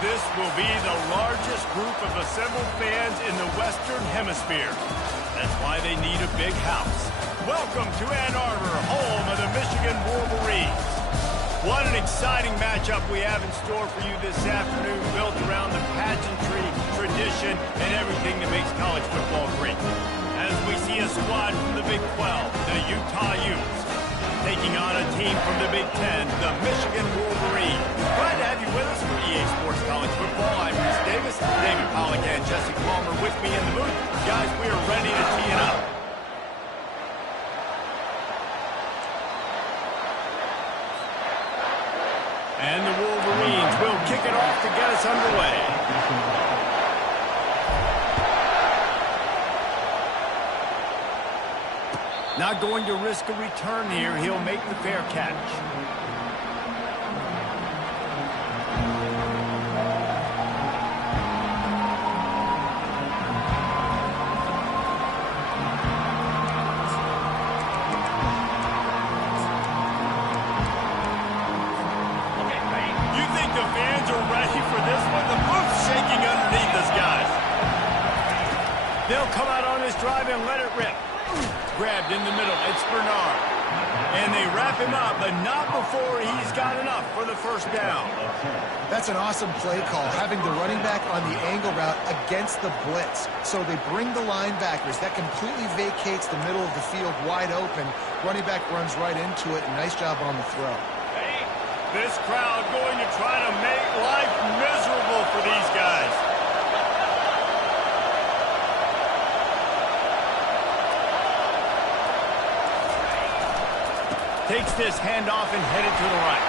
This will be the largest group of assembled fans in the Western Hemisphere. That's why they need a big house. Welcome to Ann Arbor, home of the Michigan Wolverines. What an exciting matchup we have in store for you this afternoon, built around the pageantry, tradition, and everything that makes college football great. As we see a squad from the Big 12, the Utah Utes, taking on a team from the Big 10, the Michigan Wolverines. Glad to have you with us for EA Sports College Football. I'm Reese Davis, David Pollack, and Jesse Palmer with me in the booth. Guys, we are ready to tee it up. And the Wolverines will kick it off to get us underway. Not going to risk a return here. He'll make the fair catch. You think the fans are ready for this one? The booth's shaking underneath us, guys. They'll come out on this drive and let it rip. Grabbed in the middle, it's Bernard. And they wrap him up, but not before he's got enough for the first down. That's an awesome play call, having the running back on the angle route against the blitz. So they bring the linebackers. That completely vacates the middle of the field wide open. Running back runs right into it. Nice job on the throw. This crowd going to try to make life miserable for these guys. Takes this handoff and headed to the right.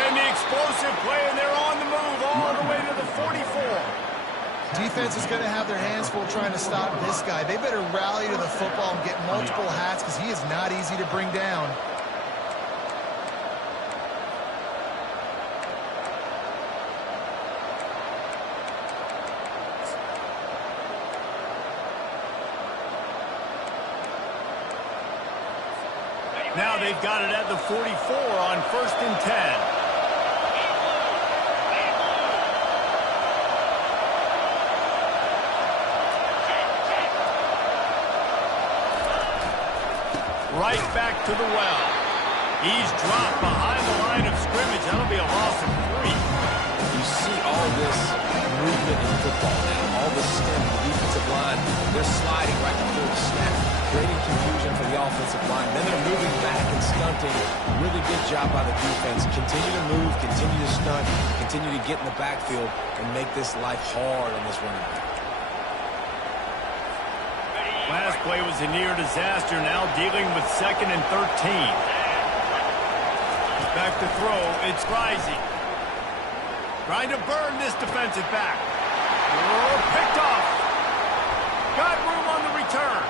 And the explosive play, and they're on the move all the way to the 44. Defense is going to have their hands full trying to stop this guy. They better rally to the football and get multiple hats because he is not easy to bring down. Now they've got it at the 44 on 1st and 10. Right back to the well. He's dropped behind the line of scrimmage. That'll be a loss of 3. You see all this movement in football now. All the stem, the defensive line, they're sliding right before the snap, creating confusion for the offensive line. Then they're moving back and stunting. Really good job by the defense. Continue to move, continue to stunt, continue to get in the backfield and make this life hard on this running back. Last play was a near disaster. Now dealing with 2nd and 13. Back to throw. It's Rising. Trying to burn this defensive back. Oh, picked off. Got room on the return.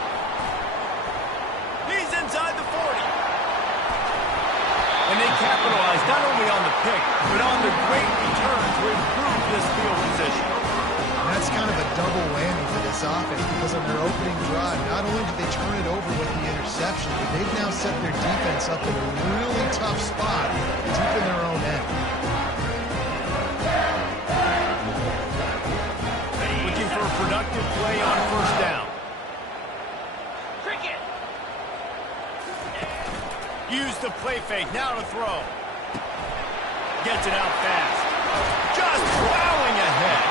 He's inside the 40. And they capitalize not only on the pick, but on the great return to improve this field position. That's kind of a double whammy for this offense because on their opening drive, not only did they turn it over with the interception, but they've now set their defense up in a really tough spot deep in their own end. Looking for a productive play on 1st down. Cricket. Use the play fake, now to throw. Gets it out fast. Just plowing ahead.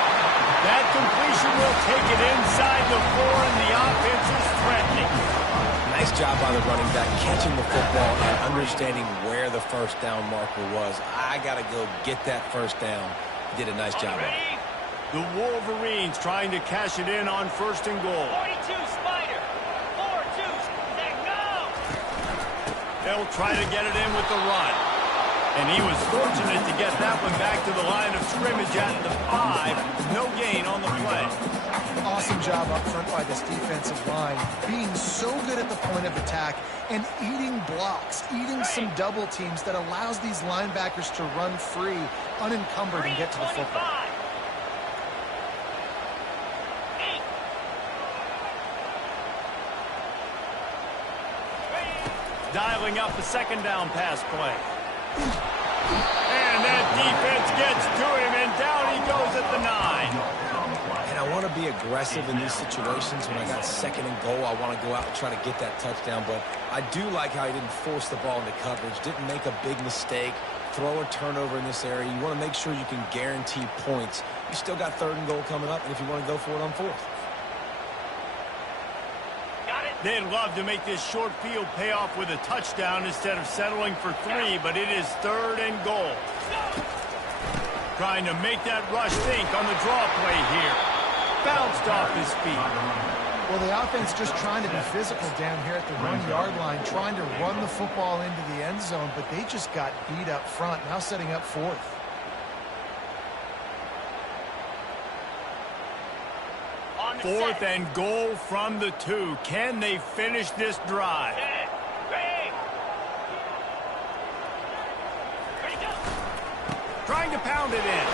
That completion will take it inside the 4, and the offense is threatening. Nice job by the running back, catching the football and understanding where the 1st down marker was. I got to go get that 1st down. He did a nice job of it. The Wolverines trying to cash it in on 1st and goal. 42 Spider. 4-2. Let go. They'll try to get it in with the run. And he was fortunate to get that one back to the line of scrimmage at the 5. No gain on the play. Awesome job up front by this defensive line, being so good at the point of attack and eating blocks, eating some double teams that allows these linebackers to run free, unencumbered, and get to the football. Dialing up the 2nd down pass play. And that defense gets aggressive in these situations. When I got second and goal, I want to go out and try to get that touchdown. But I do like how he didn't force the ball into coverage, didn't make a big mistake, throw a turnover in this area. You want to make sure you can guarantee points. You still got third and goal coming up, and if you want to go for it on fourth. They'd love to make this short field pay off with a touchdown instead of settling for 3, but it is third and goal. Trying to make that rush think on the draw play here. Bounced off his feet. Well, the offense just trying to be physical down here at the 1-yard line, trying to run the football into the end zone, but they just got beat up front, now setting up fourth. Fourth and goal from the 2. Can they finish this drive? Trying to pound it in.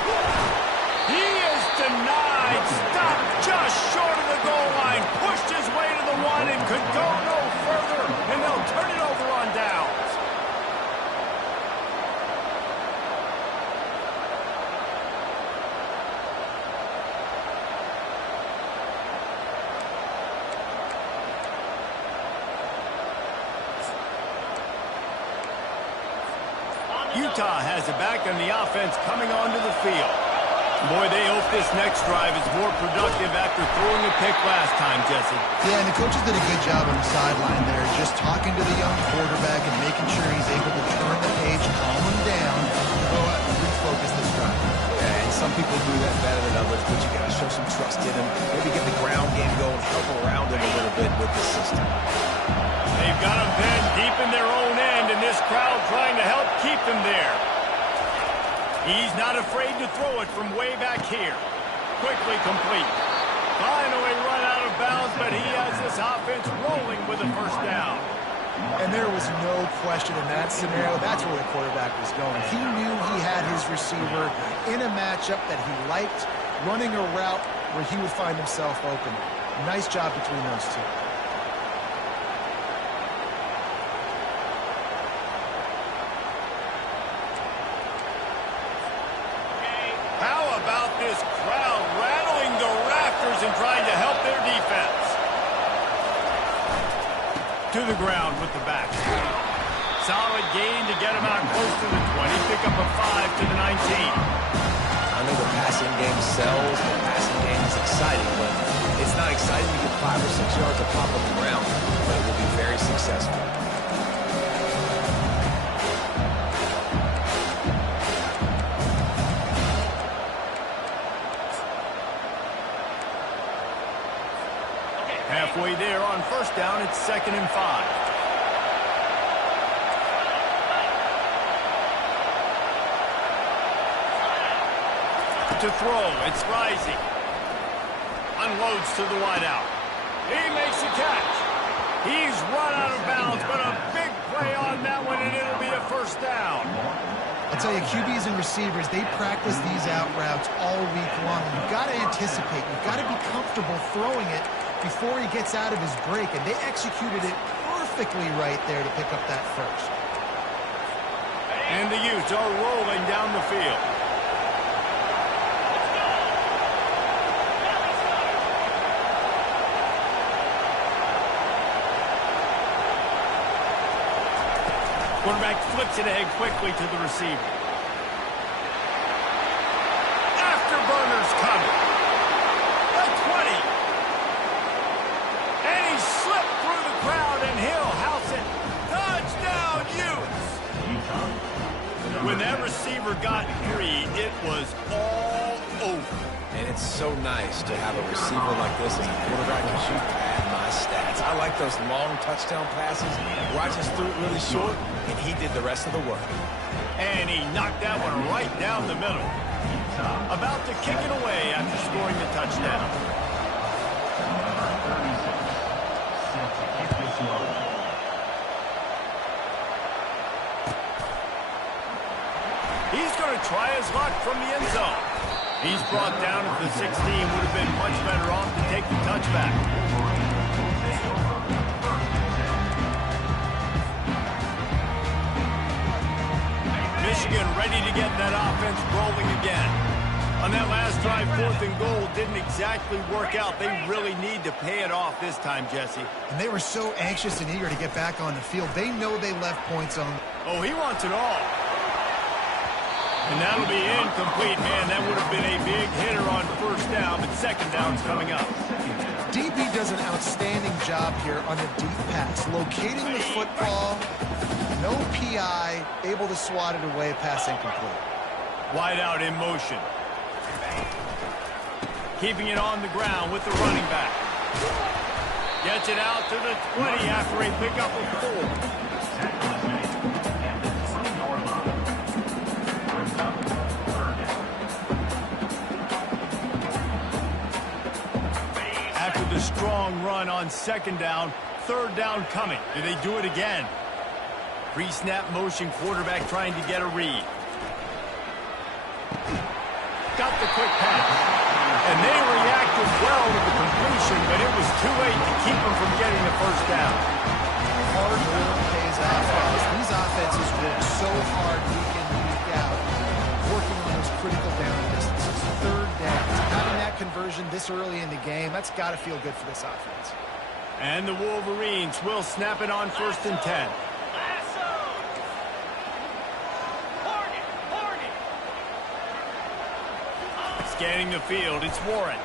He is denied. Stopped just short of the goal line. Pushed his way to the 1 and could go no further. And they'll turn it over on downs. Utah has it back on the offense coming onto the field. Boy, they hope this next drive is more productive after throwing a pick last time, Jesse. Yeah, and the coaches did a good job on the sideline there, just talking to the young quarterback and making sure he's able to turn the page, calm him down, and go out and refocus this drive. Yeah, and some people do that better than others, but you got to show some trust in him. Maybe get the ground game going, help around him a little bit with the system. They've got him pinned deep in their own end, and this crowd trying to help keep them there. He's not afraid to throw it from way back here. Quickly complete. Finally run out of bounds, but he has this offense rolling with a first down. And there was no question in that scenario. That's where the quarterback was going. He knew he had his receiver in a matchup that he liked, running a route where he would find himself open. Nice job between those two. This crowd rattling the rafters and trying to help their defense. To the ground with the back. Solid gain to get him out close to the 20. Pick up a 5 to the 19. I know the passing game sells, the passing game is exciting, but it's not exciting to get 5 or 6 yards of pop on the ground, but it will be very successful. Halfway there on first down, it's 2nd and 5. To throw, it's Rising. Unloads to the wideout. He makes a catch. He's run out of bounds, but a big play on that one, and it'll be a first down. I tell you, QBs and receivers, they practice these out routes all week long. You've got to anticipate. You've got to be comfortable throwing it before he gets out of his break, and they executed it perfectly right there to pick up that first. And the Utes are rolling down the field. Quarterback flips it ahead quickly to the receiver. Afterburners coming. The 20. And he slipped through the crowd, and he'll house it. Touchdown, Utes! When that receiver got free, it was all over. And it's so nice to have a receiver like this as a quarterback because you pad my stats. I like those long touchdown passes where I just threw it really short, and he did the rest of the work. And he knocked that one right down the middle. About to kick it away after scoring the touchdown. He's going to try his luck from the end zone. He's brought down at the 16. Would have been much better off to take the touchback. Michigan ready to get that offense rolling again. On that last drive, 4th and goal didn't exactly work out. They really need to pay it off this time, Jesse. And they were so anxious and eager to get back on the field. They know they left points on. Oh, he wants it all. And that'll be incomplete. Man, that would have been a big hitter on 1st down, but 2nd down's coming up. DB does an outstanding job here on the deep pass, locating the football, no PI, able to swat it away, pass incomplete. Wide out in motion. Keeping it on the ground with the running back. Gets it out to the 20 after a pickup of 4. After the strong run on 2nd down, 3rd down coming. Do they do it again? Pre-snap motion, quarterback trying to get a read. Got the quick pass. And they reacted well to the completion, but it was too late to keep them from getting the 1st down. Hard work pays off, guys. These offenses work so hard week in, week out, working on those critical down distances. 3rd downs. Having that conversion this early in the game, that's got to feel good for this offense. And the Wolverines will snap it on 1st and 10. Scanning the field, it's Warren.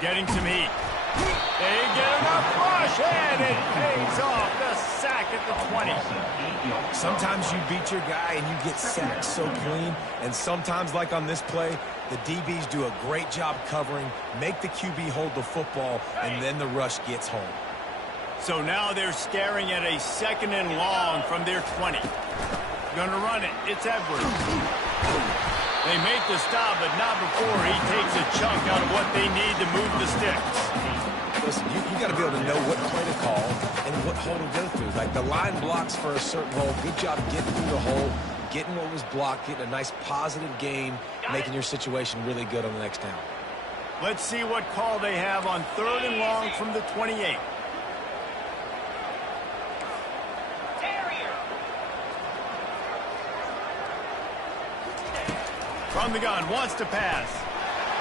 Getting some heat. They get enough rush, and it pays off. The sack at the 20. Sometimes you beat your guy and you get sacked so clean, and sometimes, like on this play, the DBs do a great job covering, make the QB hold the football, and then the rush gets home. So now they're staring at a 2nd and long from their 20. Gonna run it. It's Edwards. They make the stop, but not before he takes a chunk out of what they need to move the sticks. Listen, you got to be able to know what play to call and what hole to go through. Like the line blocks for a certain hole. Good job getting through the hole, getting what was blocked, getting a nice positive gain, making your situation really good on the next down. Let's see what call they have on 3rd and long from the 28. From the gun, wants to pass.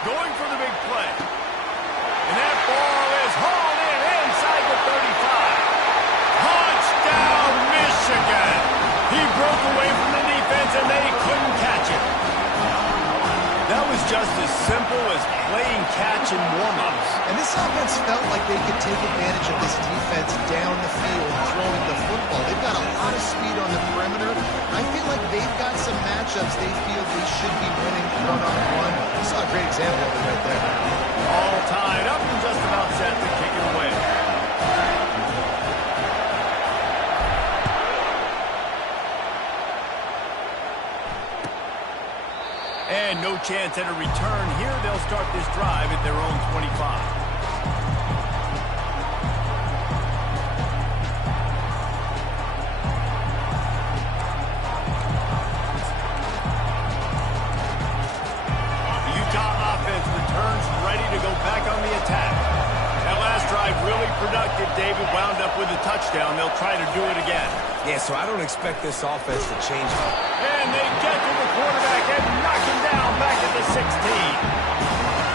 Going for the big play. And that ball is hauled in inside the 35. Touchdown, Michigan! He broke away from the defense and they couldn't catch it. That was just as simple as playing catch in warm-ups. And this offense felt like they could take advantage of this defense down the field, throwing the football. They've got a lot of speed on the perimeter. I feel like they've got some matchups they feel they should be winning one-on-one. You saw a great example of it right there. All tied up and just about set to kick it away. And no chance at a return here. They'll start this drive at their own 25. Productive. David wound up with a touchdown. They'll try to do it again. Yeah, so I don't expect this offense to change it. And they get to the quarterback and knock him down back at the 16.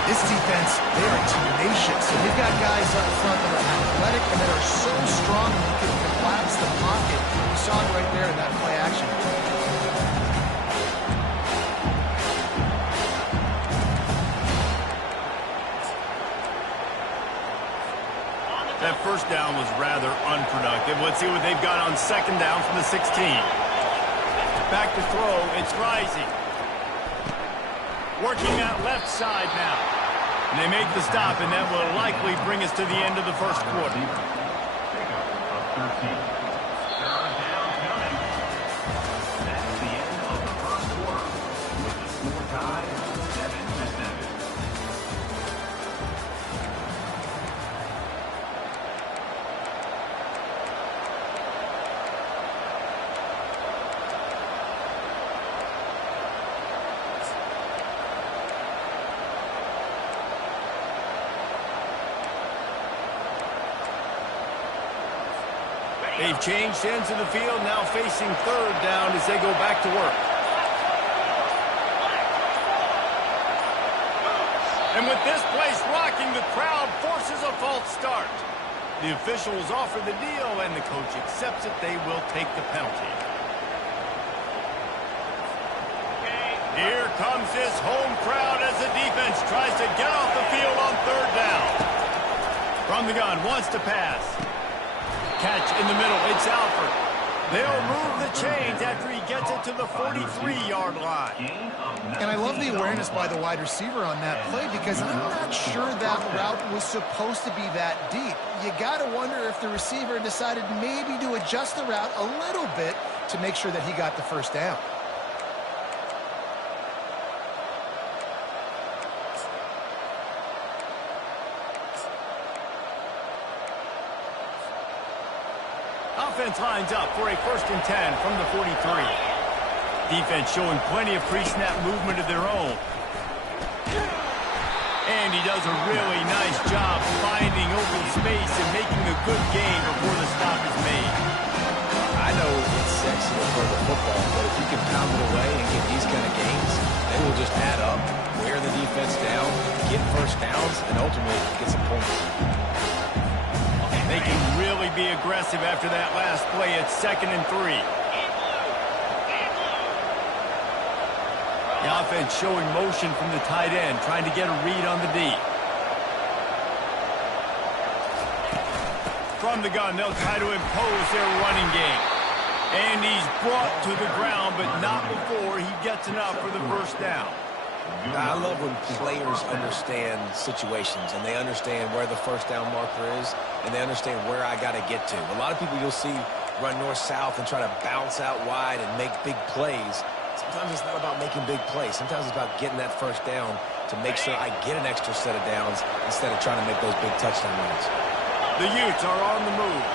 This defense, they are tenacious. So you've got guys up front that are athletic and that are so strong you can collapse the pocket. You saw it right there in that play action. That 1st down was rather unproductive. Let's see what they've got on 2nd down from the 16. Back to throw. It's Rising. Working that left side now. And they make the stop, and that will likely bring us to the end of the 1st quarter. Pickup of 13. That's the end of the 1st quarter. With the score tied 7-7. They've changed ends of the field, now facing 3rd down as they go back to work. And with this place rocking, the crowd forces a false start. The officials offer the deal, and the coach accepts it. They will take the penalty. Here comes this home crowd as the defense tries to get off the field on third down. From the gun, wants to pass. Catch in the middle, it's Alford. They'll move the chains after he gets it to the 43-yard line. And I love the awareness by the wide receiver on that play because I'm not sure that route was supposed to be that deep. You got to wonder if the receiver decided maybe to adjust the route a little bit to make sure that he got the first down. Offense lines up for a 1st and 10 from the 43. Defense showing plenty of pre-snap movement of their own. And he does a really nice job finding open space and making a good gain before the stop is made. I know it's sexy to throw the football, but if you can pound it away and get these kind of gains, they will just add up, wear the defense down, get first downs, and ultimately get some points. They can really be aggressive after that last play. It's 2nd and 3. The offense showing motion from the tight end, trying to get a read on the D. From the gun, they'll try to impose their running game. And he's brought to the ground, but not before he gets enough for the first down. I love when players understand situations and they understand where the first down marker is and they understand where I got to get to. A lot of people you'll see run north-south and try to bounce out wide and make big plays. Sometimes it's not about making big plays. Sometimes it's about getting that first down to make sure I get an extra set of downs instead of trying to make those big touchdown runs. The Utes are on the move.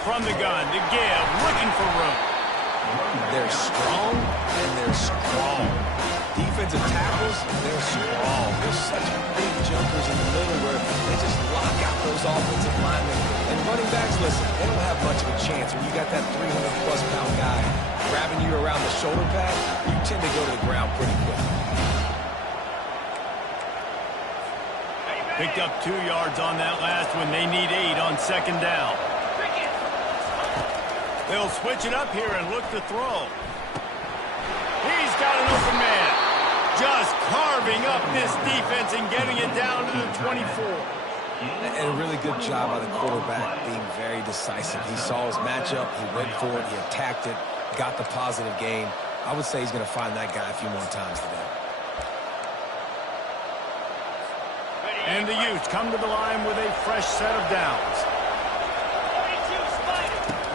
From the gun to give, looking for room. They're strong and they're strong. Defensive tackles, they're strong. They're such big jumpers in the middle where they just lock out those offensive linemen. And running backs, listen, they don't have much of a chance. When you got that 300-plus pound guy grabbing you around the shoulder pad, you tend to go to the ground pretty quick. Picked up 2 yards on that last one. They need 8 on 2nd down. They'll switch it up here and look to throw. He's got an open man. Just carving up this defense and getting it down to the 24. And a really good job by the quarterback being very decisive. He saw his matchup, he went for it, he attacked it, got the positive gain. I would say he's going to find that guy a few more times today. And the Utes come to the line with a fresh set of downs.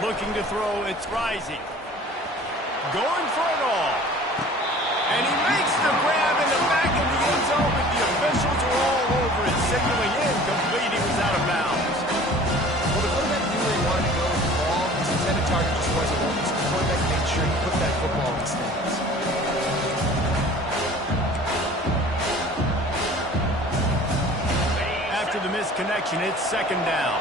Looking to throw, it's Rising. Going for it all. And he makes the grab in the back of the end zone, but the officials are all over it, signaling incomplete. He was out of bounds. Well, the quarterback knew where he wanted to go with the ball. His intended target just wasn't open, so the quarterback made sure he put that football in the stands. After the misconnection, it's 2nd down.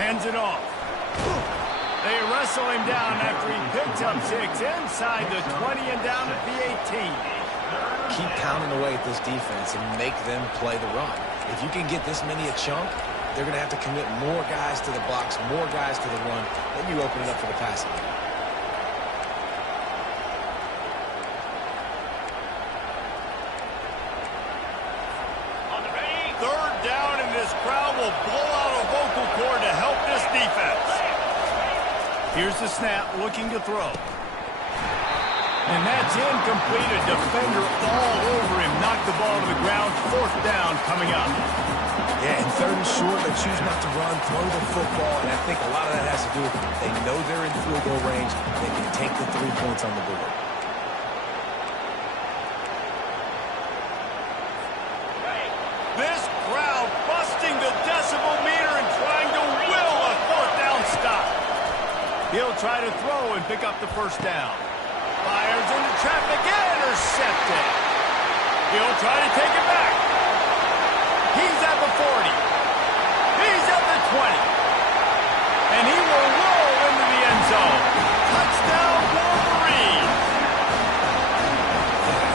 Hands it off. They wrestle him down after he picks up 6 inside the 20 and down at the 18. Keep pounding away at this defense and make them play the run. If you can get this many a chunk, they're going to have to commit more guys to the box, more guys to the run. Then you open it up for the passing game. Will blow out a vocal cord to help this defense. Here's the snap, looking to throw. And that's incomplete. A defender all over him. Knocked the ball to the ground. 4th down coming up. Yeah, and 3rd and short, they choose not to run, throw the football, and I think a lot of that has to do with they know they're in field goal range. They can take the 3 points on the board. This crowd busting the decibel meter and trying to will a 4th down stop. He'll try to throw and pick up the first down. Fires into traffic, intercepted. He'll try to take it back. He's at the 40. He's at the 20. And he will roll into the end zone. Touchdown, Wolverine.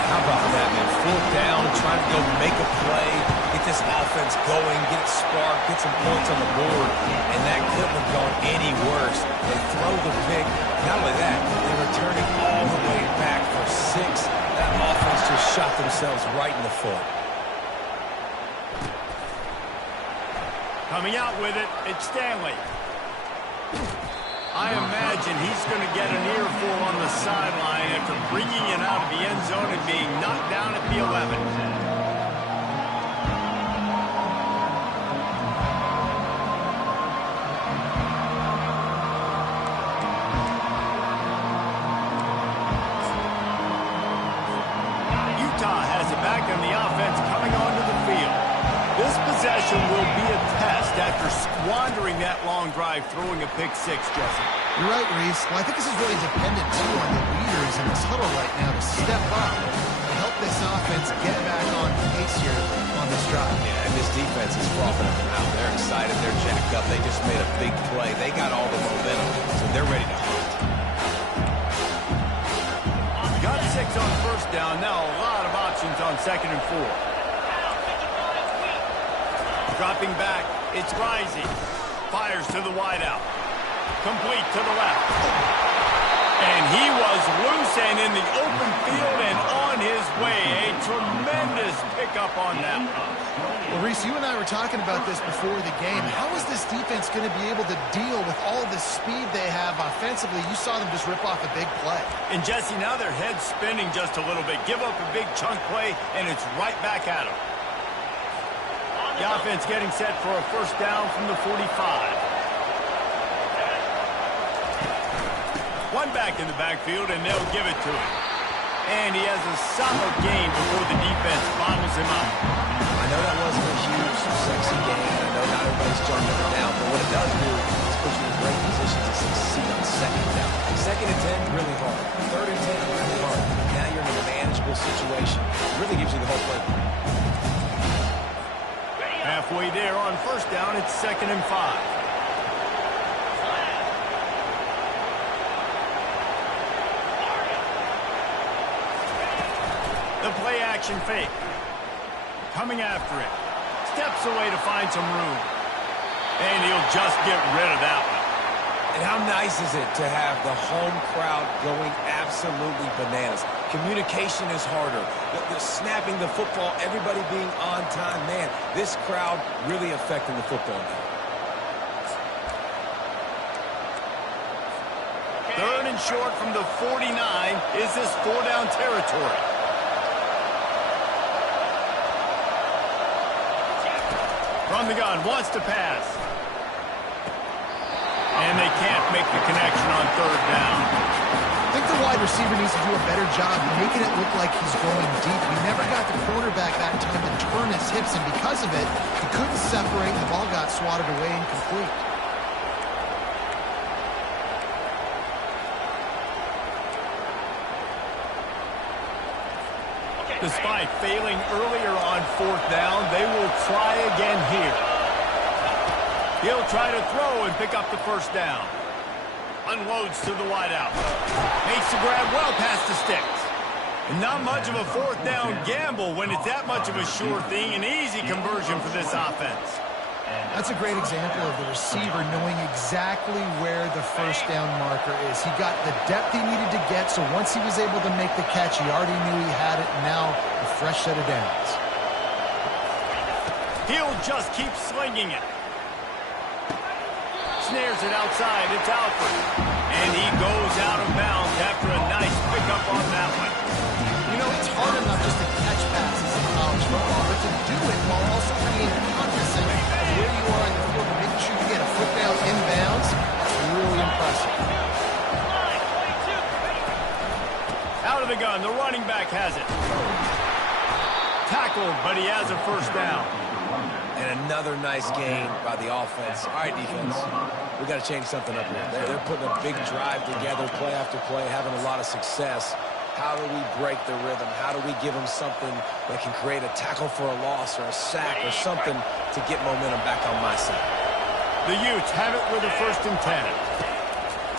How about that, man? 4th down, trying to go make a play, get this offense going, get it sparked, get some points on the board, and that couldn't have gone any worse. They throw the pick. Not only that, they return it all the way back for 6. That offense just shot themselves right in the foot. Coming out with it, it's Stanley. I imagine he's going to get an earful on the sideline after bringing it out of the end zone and being knocked down at the 11. Utah has it back on the offense coming onto the field. This possession will be a test after squandering that long drive, throwing a pick 6, Jesse. You're right, Reese. Well, I think this is really dependent, too, on the leaders in this huddle right now to step up and help this offense get back on pace here on this drive. Yeah, and this defense is frothing them out. They're excited. They're jacked up. They just made a big play. They got all the momentum, so they're ready to hunt. Got 6 on 1st down. Now a lot of options on 2nd and 4. Dropping back, it's Rising. Fires to the wideout. Complete to the left. And he was loose and in the open field and on his way. A tremendous pickup on that. Well, Reese, you and I were talking about this before the game. How is this defense going to be able to deal with all the speed they have offensively? You saw them just rip off a big play. And, Jesse, now their head's spinning just a little bit. Give up a big chunk play, and it's right back at them. The offense getting set for a 1st down from the 45. One back in the backfield, and they'll give it to him. And he has a solid gain before the defense bottles him up. I know that wasn't a huge, sexy game. I know not everybody's jumping up and down, but what it does do is put you in great position to succeed on 2nd down. 2nd and 10, really hard. 3rd and 10, really hard. Now you're in a manageable situation. It really gives you the whole play. Halfway there on 1st down, it's 2nd and 5. The play action fake. Coming after it. Steps away to find some room. And he'll just get rid of that one. And how nice is it to have the home crowd going absolutely bananas? Communication is harder. The snapping the football, everybody being on time. Man, this crowd really affecting the football now. 3rd and short from the 49. Is this 4-down territory? From the gun, wants to pass. And they can't make the connection on 3rd down. I think the wide receiver needs to do a better job making it look like he's going deep. He never got the quarterback that time to turn his hips, and because of it, he couldn't separate, and the ball got swatted away incomplete. Despite failing earlier on 4th down, they will try again here. He'll try to throw and pick up the 1st down. Unloads to the wideout. Makes the grab well past the sticks. And not much of a 4th down gamble when it's that much of a sure thing. An easy conversion for this offense. That's a great example of the receiver knowing exactly where the 1st down marker is. He got the depth he needed to get, so once he was able to make the catch, he already knew he had it, and now a fresh set of downs. He'll just keep slinging it. Snares it outside. It's Alfred. And he goes out of bounds after a nice pickup on that one. You know, it's hard enough just to catch passes in college football, but to do it while also being cognizant of where you are in the field and making sure you get a foot down inbounds, that's really impressive. Out of the gun, the running back has it. Tackled, but he has a 1st down. And another nice gain by the offense. All right, defense, we got to change something up here. They're putting a big drive together, play after play, having a lot of success. How do we break the rhythm? How do we give them something that can create a tackle for a loss or a sack or something to get momentum back on my side? The Utes have it with a 1st and 10.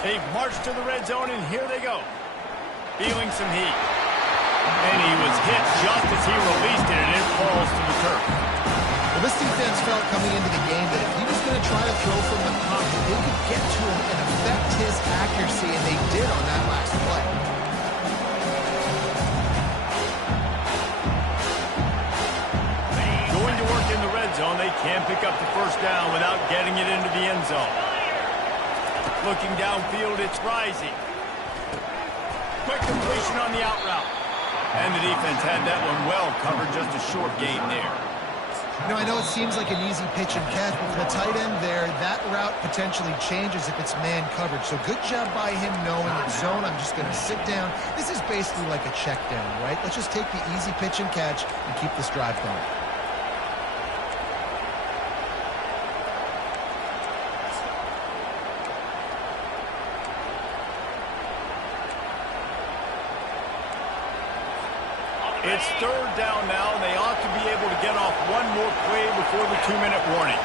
They march to the red zone, and here they go. Feeling some heat. And he was hit just as he released it, and it falls to the turf. Well, this defense felt coming into the game that if he was going to try to throw from the pocket, they could get to him and affect his accuracy, and they did on that last play. Going to work in the red zone, they can't pick up the 1st down without getting it into the end zone. Looking downfield, it's Rising. Quick completion on the out route. And the defense had that one well covered, just a short gain there. You know, I know it seems like an easy pitch and catch, but for the tight end there, that route potentially changes if it's man coverage. So good job by him knowing it's zone. I'm just going to sit down. This is basically like a check down, right? Let's just take the easy pitch and catch and keep this drive going. It's 3rd down now, and they ought to be able to get off one more play before the 2-minute warning.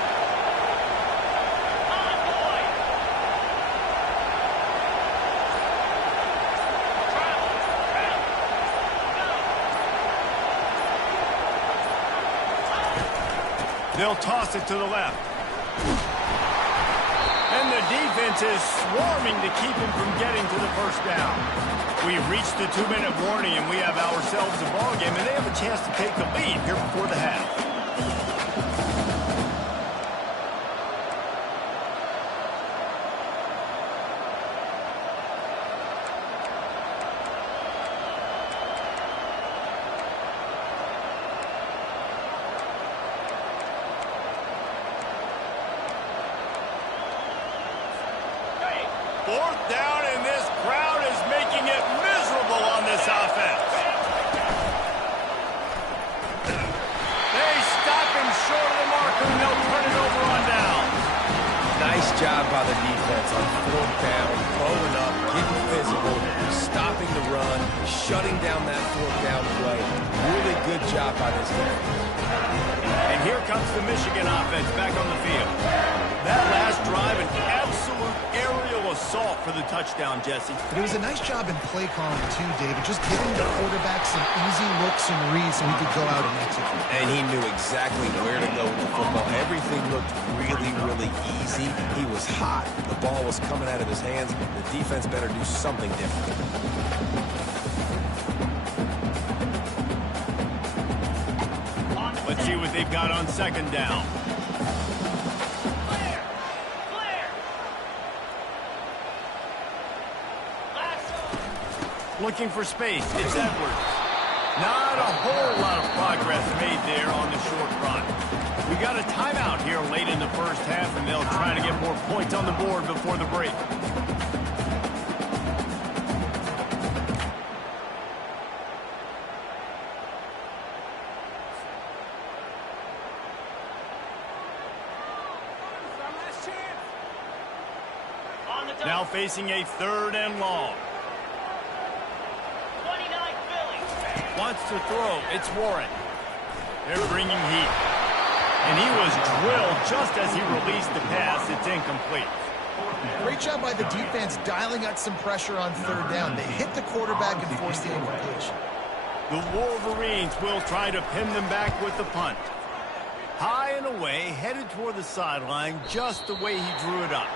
They'll toss it to the left. And the defense is swarming to keep him from getting to the 1st down. We've reached the 2-minute warning, and we have ourselves a ball game, and they have a chance to take the lead here before the half. Fourth down, and this crowd is making it miserable on this offense. They stop him short of the marker, and they'll turn it over on down. Nice job by the defense on 4th down, blowing up, getting physical, stopping the run, shutting down that 4th down play. Really good job by this defense. And here comes the Michigan offense back on the field. That last drive, an absolute aerial assault for the touchdown, Jesse. But it was a nice job in play calling, too, David. Just giving the quarterback some easy looks and reads so he could go out and execute. And he knew exactly where to go with the football. Everything looked really, really easy. He was hot. The ball was coming out of his hands. The defense better do something different. Let's see what they've got on 2nd down. Looking for space. It's Edwards. Not a whole lot of progress made there on the short run. We got a timeout here late in the 1st half, and they'll try to get more points on the board before the break. Now facing a 3rd and long. Wants to throw. It's Warren. They're bringing heat. And he was drilled just as he released the pass. It's incomplete. Great job by the defense dialing out some pressure on 3rd down. They hit the quarterback and forced the incompletion. The Wolverines will try to pin them back with the punt. High and away, headed toward the sideline, just the way he drew it up.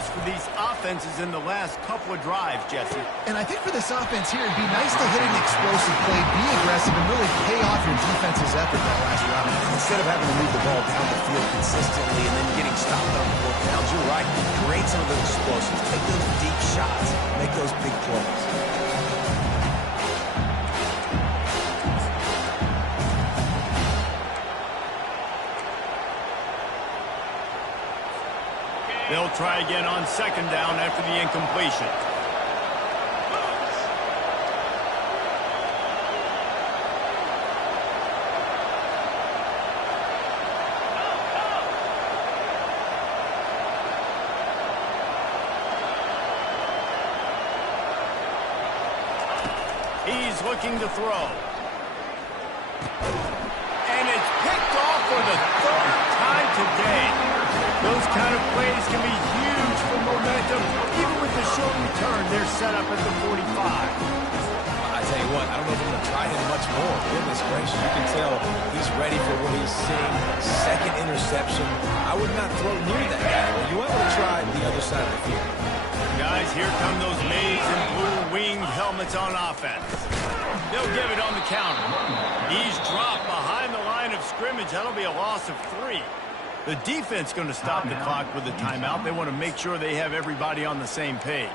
For these offenses in the last couple of drives, Jesse. And I think for this offense here, it'd be nice to hit an explosive play, be aggressive, and really pay off your defense's effort that last round. Instead of having to move the ball down the field consistently and then getting stopped on 4th downs, you're right. Create some of those explosives. Take those deep shots. Make those big plays. They'll try again on second down after the incompletion. He's looking to throw. And it's picked off for the third time today. Those kind of plays can be huge for momentum. Even with the short return, they're set up at the 45. I tell you what, I don't know if I'm going to try him much more. Goodness gracious, you can tell he's ready for what he's seeing. Second interception. I would not throw near that guy. You want to try the other side of the field. Guys, here come those maize and blue winged helmets on offense. They'll give it on the counter. He's dropped behind the line of scrimmage. That'll be a loss of 3. The defense going to stop the clock with a timeout. They want to make sure they have everybody on the same page.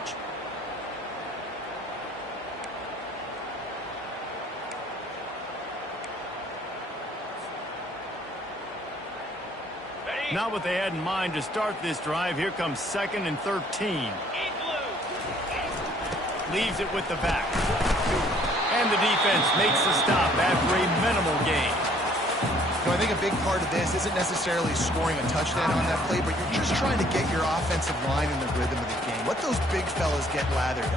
Not what they had in mind to start this drive. Here comes 2nd and 13. Leaves it with the back. And the defense makes the stop after a minimal gain. You know, I think a big part of this isn't necessarily scoring a touchdown on that play, but you're just trying to get your offensive line in the rhythm of the game. Let those big fellas get lathered up.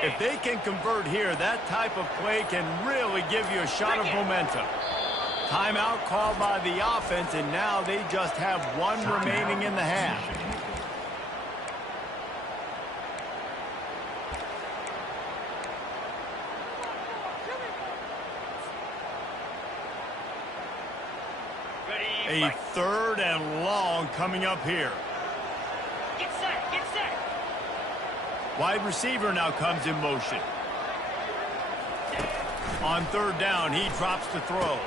If they can convert here, that type of play can really give you a shot of momentum. Timeout called by the offense, and now they just have 1 remaining in the half. A 3rd and long coming up here. Get set, get set. Wide receiver now comes in motion. On 3rd down, he drops to throw.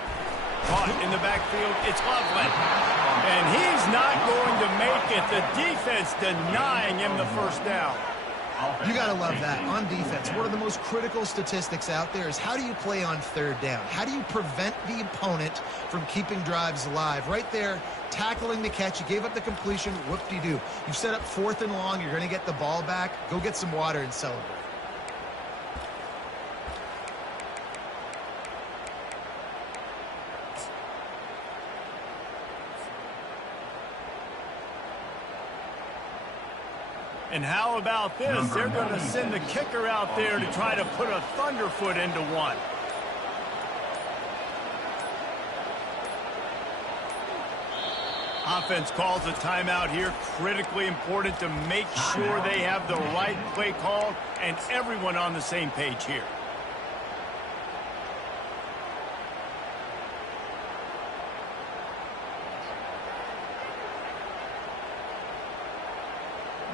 Caught in the backfield, it's Loveland. And he's not going to make it. The defense denying him the first down. You got to love that. On defense, one of the most critical statistics out there is how do you play on 3rd down? How do you prevent the opponent from keeping drives alive? Right there, tackling the catch. You gave up the completion. Whoop-de-doo. You've set up 4th and long. You're going to get the ball back. Go get some water and celebrate. And how about this? They're going to send the kicker out there to try to put a thunderfoot into one. Offense calls a timeout here. Critically important to make sure they have the right play call and everyone on the same page here.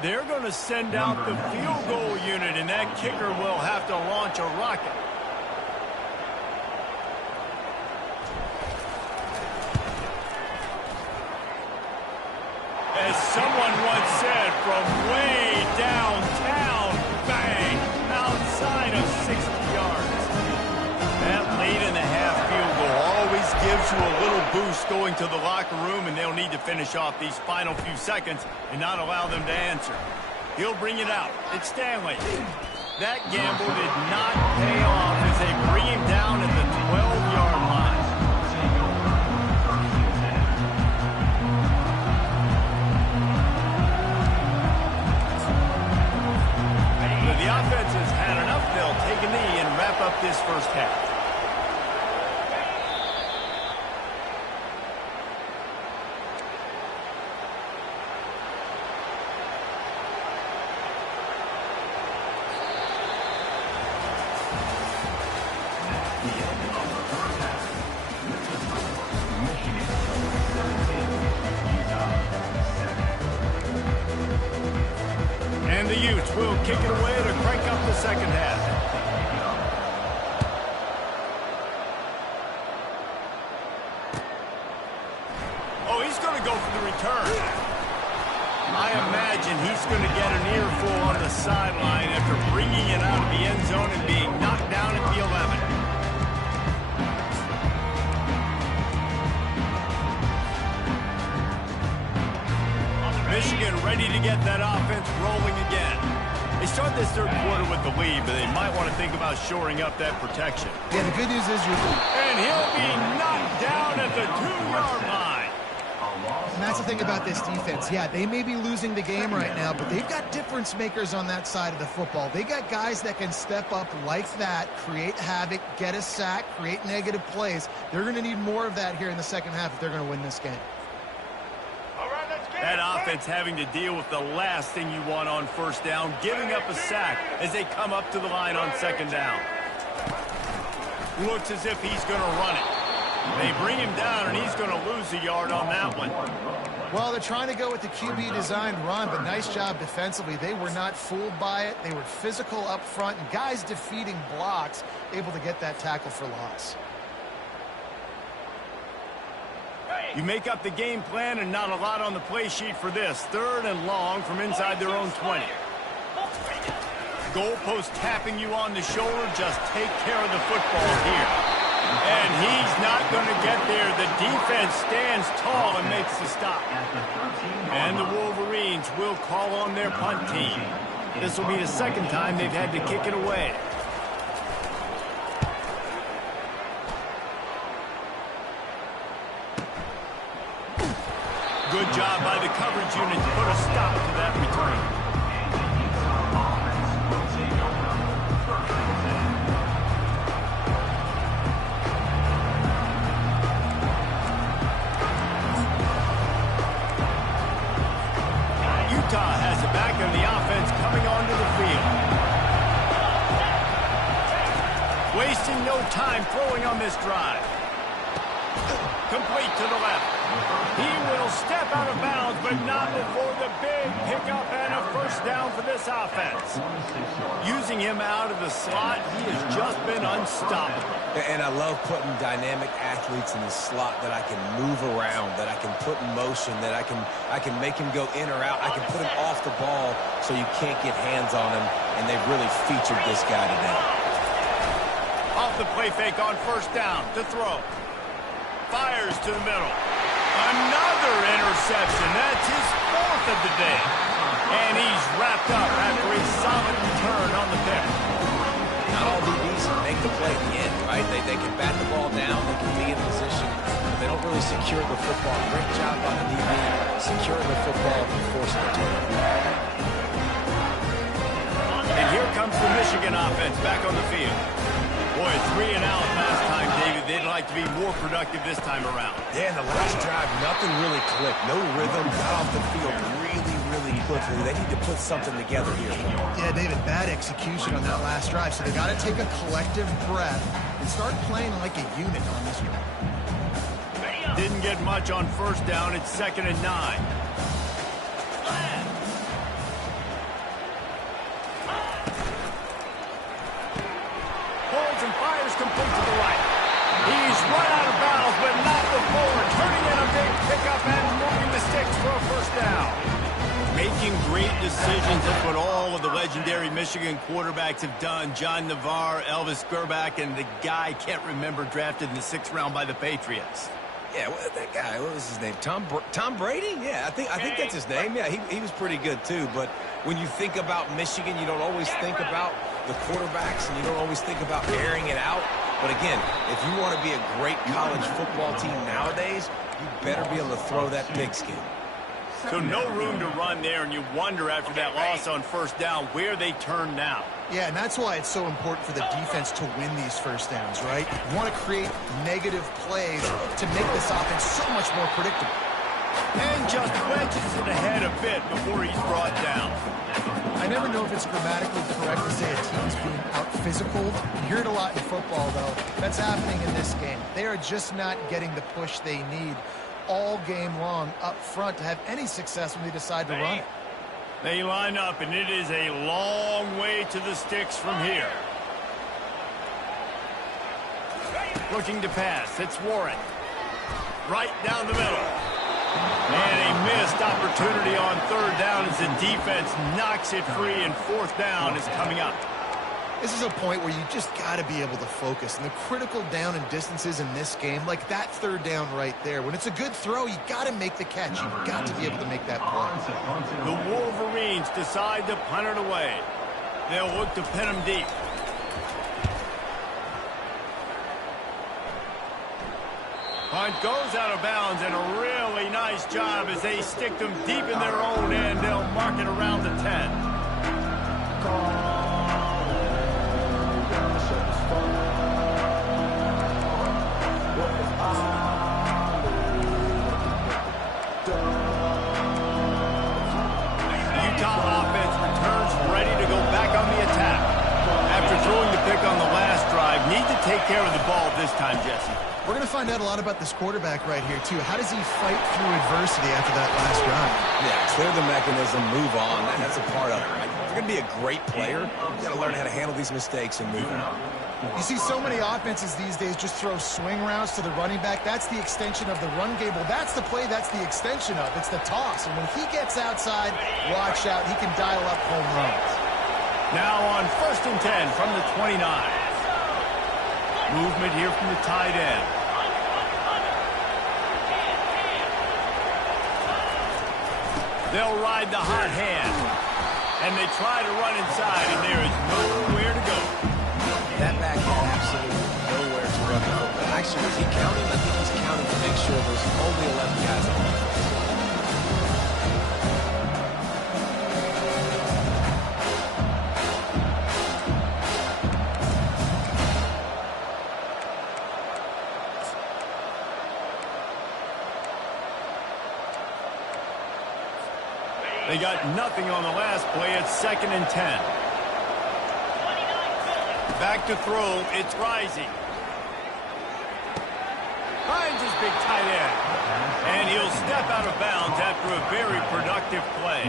They're going to send out the field goal unit, and that kicker will have to launch a rocket. As someone once said, from way downtown, bang, outside of 60 yards. That late in the half field goal always gives you a little boost going to the locker room, and they'll need to finish off these final few seconds and not allow them to answer. He'll bring it out. It's Stanley. That gamble did not pay off as they bring him down at the 12-yard line. The offense has had enough. They'll take a knee and wrap up this first half. And the Utes will kick it away to crank up the second half. Oh, he's going to go for the return. I imagine he's going to get an earful on the sideline after bringing it out of the end zone and being knocked down at the 11. Michigan ready to get that offense rolling again. They start this third quarter with the lead, but they might want to think about shoring up that protection. Yeah, the good news is and he'll be knocked down at the 2-yard line. And that's the thing about this defense. Yeah, they may be losing the game right now, but they've got difference makers on that side of the football. They got guys that can step up like that, create havoc, get a sack, create negative plays. They're going to need more of that here in the second half if they're going to win this game. That offense having to deal with the last thing you want on first down, giving up a sack as they come up to the line on second down. Looks as if he's going to run it. They bring him down, and he's going to lose a yard on that one. Well, they're trying to go with the QB-designed run, but nice job defensively. They were not fooled by it. They were physical up front, and guys defeating blocks, able to get that tackle for loss. You make up the game plan and not a lot on the play sheet for this. 3rd and long from inside their own 20. Goalpost tapping you on the shoulder. Just take care of the football here. And he's not going to get there. The defense stands tall and makes the stop. And the Wolverines will call on their punt team. This will be the second time they've had to kick it away. Good job by the coverage unit to put a stop to that return. Utah has it back in the offense coming onto the field. Wasting no time throwing on this drive. Complete to the left. He will step out of bounds, but not before the big pickup and a first down for this offense. Using him out of the slot, he has just been unstoppable. And I love putting dynamic athletes in the slot that I can move around, that I can put in motion, that I can make him go in or out. I can put him off the ball so you can't get hands on him, and they've really featured this guy today. Off the play fake on first down to throw. Fires to the middle. Another interception. That's his 4th of the day. And he's wrapped up after a solid return on the pick. Not all DBs make the play at the end, right? They can bat the ball down. They can be in position. But they don't really secure the football. Great job by the DB securing the football and forcing the turnover. And here comes the Michigan offense back on the field. Boy, 3 and out last time, David. They'd like to be more productive this time around. Yeah, in the last drive, nothing really clicked. No rhythm, got off the field really quickly. They need to put something together here. Yeah, David, bad execution on that last drive. So they got to take a collective breath and start playing like a unit on this one. Didn't get much on first down. It's 2nd and 9. Complete to the right. He's run out of bounds, but not before turning in a big pickup and moving the sticks for a first down. Making great decisions. That's what all of the legendary Michigan quarterbacks have done. John Navarre, Elvis Grbac, and the guy, can't remember, drafted in the 6th round by the Patriots. Yeah, that guy, what was his name? Tom Brady? Yeah, I think that's his name. Yeah, he was pretty good too. But when you think about Michigan, you don't always think about the quarterbacks, and you don't always think about airing it out. But again, if you want to be a great college football team nowadays, you better be able to throw that pigskin. So no room to run there, and you wonder after that loss on first down where they turn now. Yeah, and that's why it's so important for the defense to win these first downs, right? You want to create negative plays to make this offense so much more predictable. And just wedges it ahead a bit before he's brought down. I never know if it's grammatically correct to say a team's being out-physical. You hear it a lot in football, though. That's happening in this game. They are just not getting the push they need all game long up front to have any success when they decide to run it. They line up, and it is a long way to the sticks from here. Looking to pass. It's Warren. Right down the middle. And a missed opportunity on third down as the defense knocks it free, and fourth down is coming up. This is a point where you just got to be able to focus. And the critical down and distances in this game, like that third down right there, when it's a good throw, you got to make the catch. You've got to be able to make that play. The Wolverines decide to punt it away. They'll look to pin them deep. Punt goes out of bounds, and a really nice job as they stick them deep in their own end. They'll mark it around the 10. Utah offense returns ready to go back on the attack. After throwing the pick on the last drive, need to take care of the ball this time, Jesse. We're going to find out a lot about this quarterback right here, too. How does he fight through adversity after that last drive? Yeah, clear the mechanism, move on. That's a part of it, right? If you're going to be a great player, you got to learn how to handle these mistakes and move on. You see so many offenses these days just throw swing routes to the running back. That's the extension of the run game. Well, that's the play that's the extension of. It's the toss. And when he gets outside, watch out. He can dial up home runs. Now on 1st and 10 from the 29. Movement here from the tight end. They'll ride the hot hand. And they try to run inside, and there is nowhere to go. That back had absolutely nowhere to run the football. Actually, was he counting? I think he's counting to make sure there's only 11 guys on the offense. They got nothing on the last play. It's 2nd and 10. Back to throw. It's Rising. Finds his big tight end. And he'll step out of bounds after a very productive play.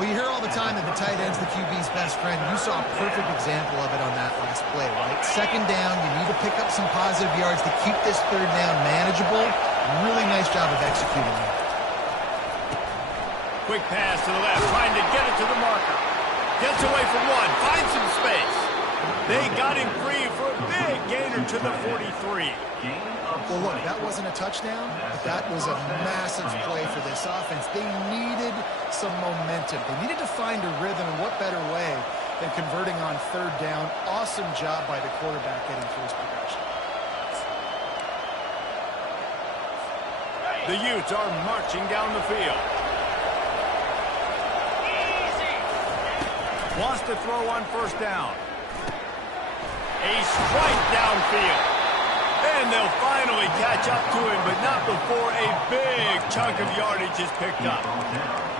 Well, you hear all the time that the tight end's the QB's best friend. You saw a perfect example of it on that last play, right? 2nd down, you need to pick up some positive yards to keep this 3rd down manageable. Really nice job of executing that. Quick pass to the left, trying to get it to the marker. Gets away from one, finds some space. They got him free for a big gainer to the 43. Well, look, that wasn't a touchdown, but that was a massive play for this offense. They needed some momentum. They needed to find a rhythm, and what better way than converting on 3rd down. Awesome job by the quarterback getting through his progression. The Utes are marching down the field. Wants to throw on 1st down. A strike downfield. And they'll finally catch up to him, but not before a big chunk of yardage is picked up.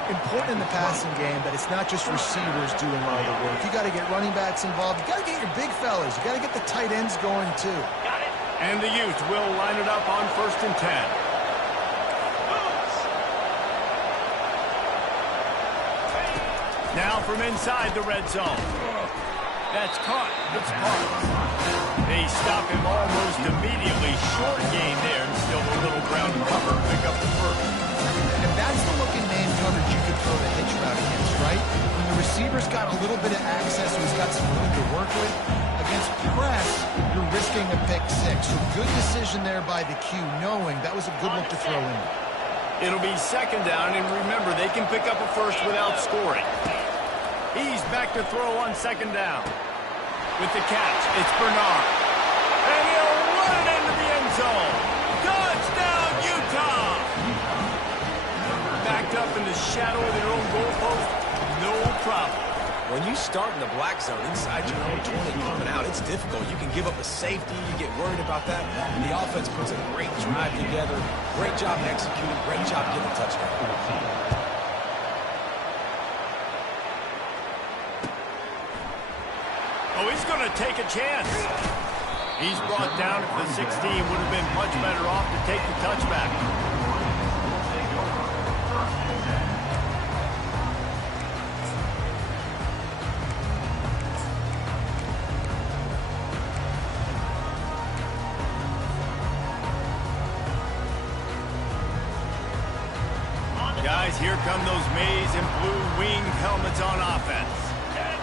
Important in the passing game that it's not just receivers doing all the work. You got to get running backs involved. You got to get your big fellas. You got to get the tight ends going too. And the Utes will line it up on 1st and 10. Now from inside the red zone. That's caught. It's caught. They stop him almost immediately. Short gain there, and still a little ground cover. Pick up the 1st. And that's the looking man coverage you could throw the hitch route against, right? When the receiver's got a little bit of access, so he's got some room to work with. Against press, you're risking a pick 6. So good decision there by the Q, knowing that was a good look to throw in. It'll be 2nd down, and remember, they can pick up a 1st without scoring. He's back to throw on 2nd down. With the catch, it's Bernard. And he'll run it into the end zone. Touchdown, Utah! Backed up in the shadow of their own goalpost, no problem. When you start in the black zone inside your own 20 coming out, it's difficult. You can give up a safety. You get worried about that. And the offense puts a great drive together. Great job executing. Great job getting a touchdown. Oh, he's going to take a chance. He's brought down at the 16. Would have been much better off to take the touchback. as here come those maize and blue winged helmets on offense.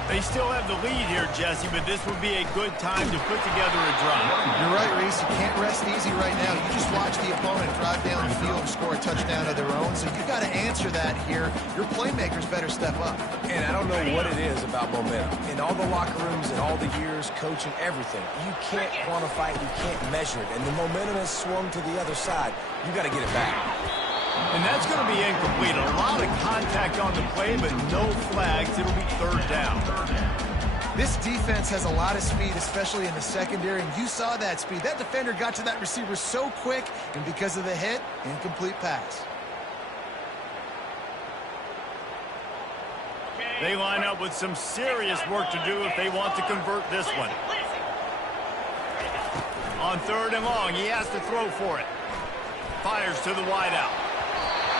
They still have the lead here, Jesse, but this would be a good time to put together a drive. You're right, Reese. You can't rest easy right now. You just watch the opponent drive down the field and score a touchdown of their own, so you've got to answer that here. Your playmakers better step up. And I don't know what it is about momentum. In all the locker rooms and all the years, coaching, everything, you can't quantify it, you can't measure it. And the momentum has swung to the other side. You got to get it back. And that's going to be incomplete. A lot of contact on the play, but no flags. It'll be third down. This defense has a lot of speed, especially in the secondary, and you saw that speed. That defender got to that receiver so quick, and because of the hit, incomplete pass. They line up with some serious work to do if they want to convert this one. On third and long, he has to throw for it. Fires to the wideout.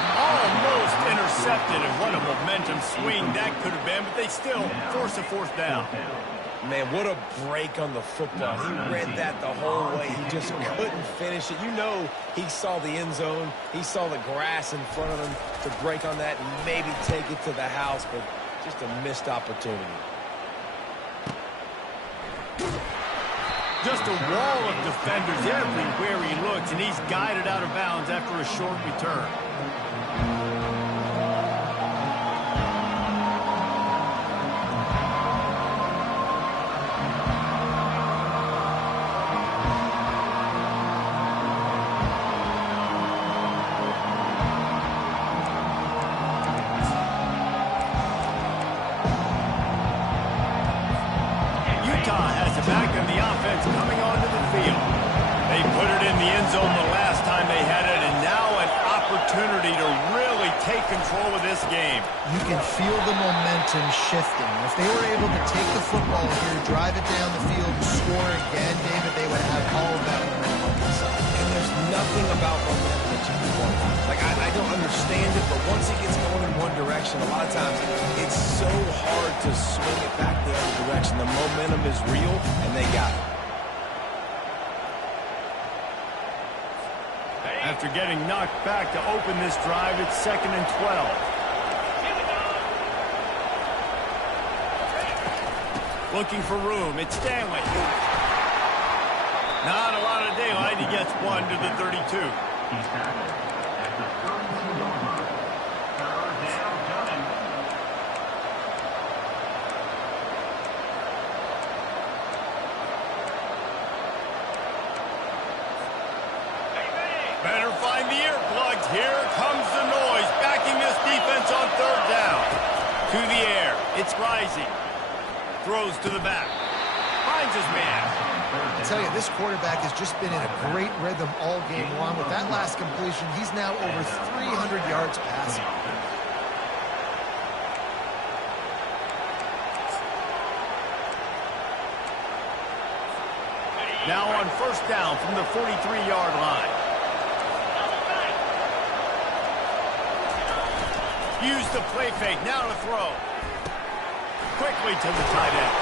Almost intercepted, and what a momentum swing that could have been, but they still force a fourth down. Man, what a break on the football. He read that the whole way. He just couldn't finish it. You know he saw the end zone. He saw the grass in front of him to break on that and maybe take it to the house, but just a missed opportunity. Just a wall of defenders everywhere he looks, and he's guided out of bounds after a short return. Utah has it back in the offense coming onto the field. They put it in the end zone the last time they had it, and now an opportunity to really take control of this game. You can feel the momentum shifting. If they were able to take the football here, drive it down the field, and score again, David, they would have all of that momentum on their side. And there's nothing about momentum that you can quantify. Like, I don't understand it, but once it gets going in one direction, a lot of times it's so hard to swing it back the other direction. The momentum is real, and they got it. After getting knocked back to open this drive, it's 2nd and 12. Looking for room, it's Stanley. Not a lot of daylight, he gets one to the 32. He's got it at the 32-yard line. Third down, done. Better find the earplugs. Here comes the noise, backing this defense on third down. To the air, it's rising. Throws to the back. Finds his man. I tell you, this quarterback has just been in a great rhythm all game long. With that last completion, he's now over 300 yards passing. Now on first down from the 43-yard line. Use the play fake, now to throw. Quickly to the tight end.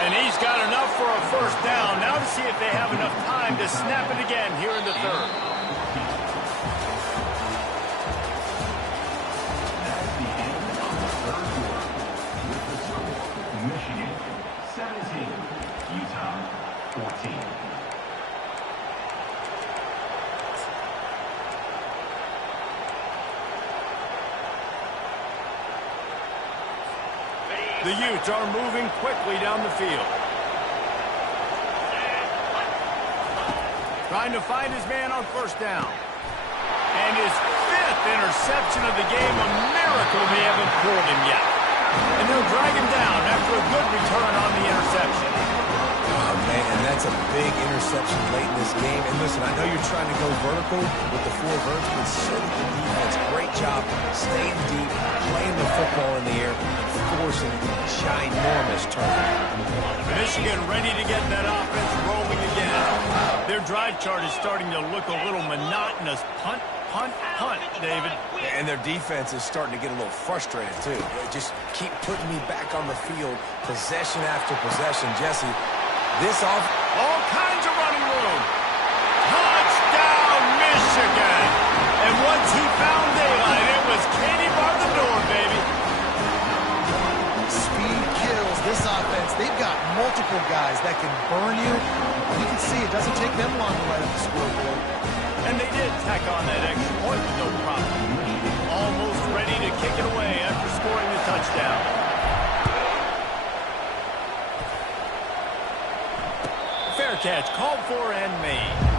And he's got enough for a first down. Now to see if they have enough time to snap it again here in the third. That's the end of the third quarter. With the score, Michigan 17, Utah 14. The Utes are moving quickly down the field. Trying to find his man on first down. And his 5th interception of the game. A miracle they haven't pulled him yet. And they'll drag him down after a good return on the interception. Oh, man, and that's a big interception late in this game. And listen, I know you're trying to go vertical with the 4 verts, but so did the defense. Great job staying deep, playing the football in the air, and forcing a ginormous turnover. Michigan ready to get that offense rolling again. Their drive chart is starting to look a little monotonous. Punt, punt, punt, David. And their defense is starting to get a little frustrated, too. They just keep putting me back on the field, possession after possession. Jesse, this off... All kinds of running room. Touchdown, Michigan. And once he found daylight, it was just candy bar the door, baby. Speed kills this offense. They've got multiple guys that can burn you. You can see it doesn't take them long to light up the scoreboard. And they did tack on that extra point with no problem. Almost ready to kick it away after scoring the touchdown. Fair catch called for and made.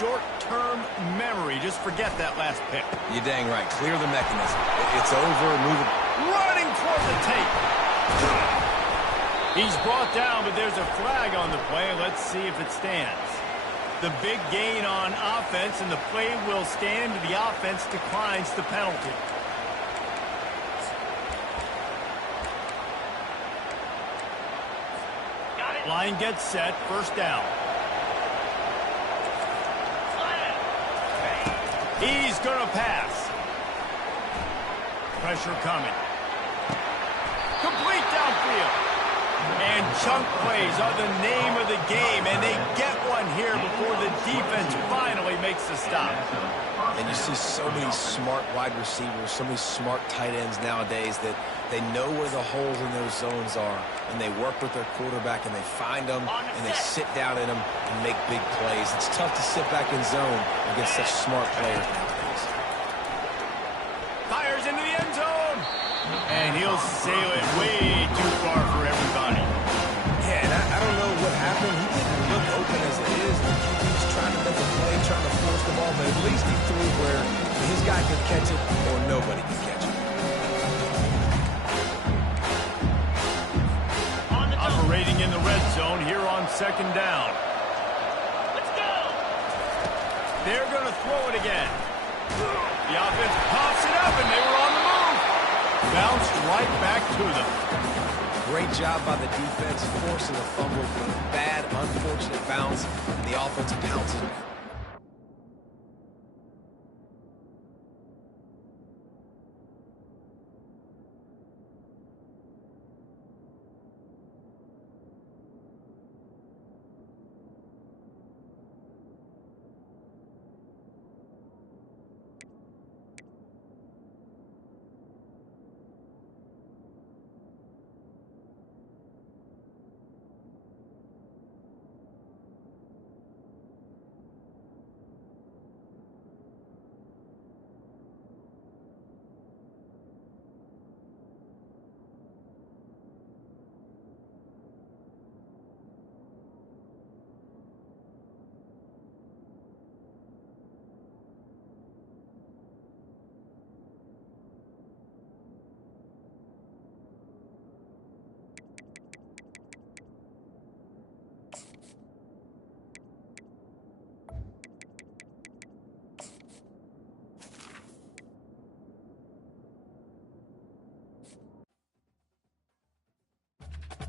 Short-term memory. Just forget that last pick. You're dang right. Clear the mechanism. It's over. Move it. Running toward the tape. He's brought down, but there's a flag on the play. Let's see if it stands. The big gain on offense, and the play will stand. The offense declines the penalty. Got it. Line gets set. First down. He's going to pass. Pressure coming. Complete downfield. And chunk plays are the name of the game, and they get one here before the defense finally makes the stop. And you see so many smart wide receivers, so many smart tight ends nowadays that they know where the holes in those zones are, and they work with their quarterback, and they find them, and they sit down in them and make big plays. It's tough to sit back in zone against such smart players nowadays. Fires into the end zone, and he'll sail it way too far for everybody. Yeah, and I don't know what happened. He didn't look open as it is. The QB's trying to make a play, trying to force the ball, but at least he threw where his guy could catch it or nobody could catch it. Operating in the red zone here on second down. Let's go. They're going to throw it again. The offense pops it up, and they were on the move. Bounced right back to them. Great job by the defense, forcing a fumble, but a bad, unfortunate bounce, and the offense pounces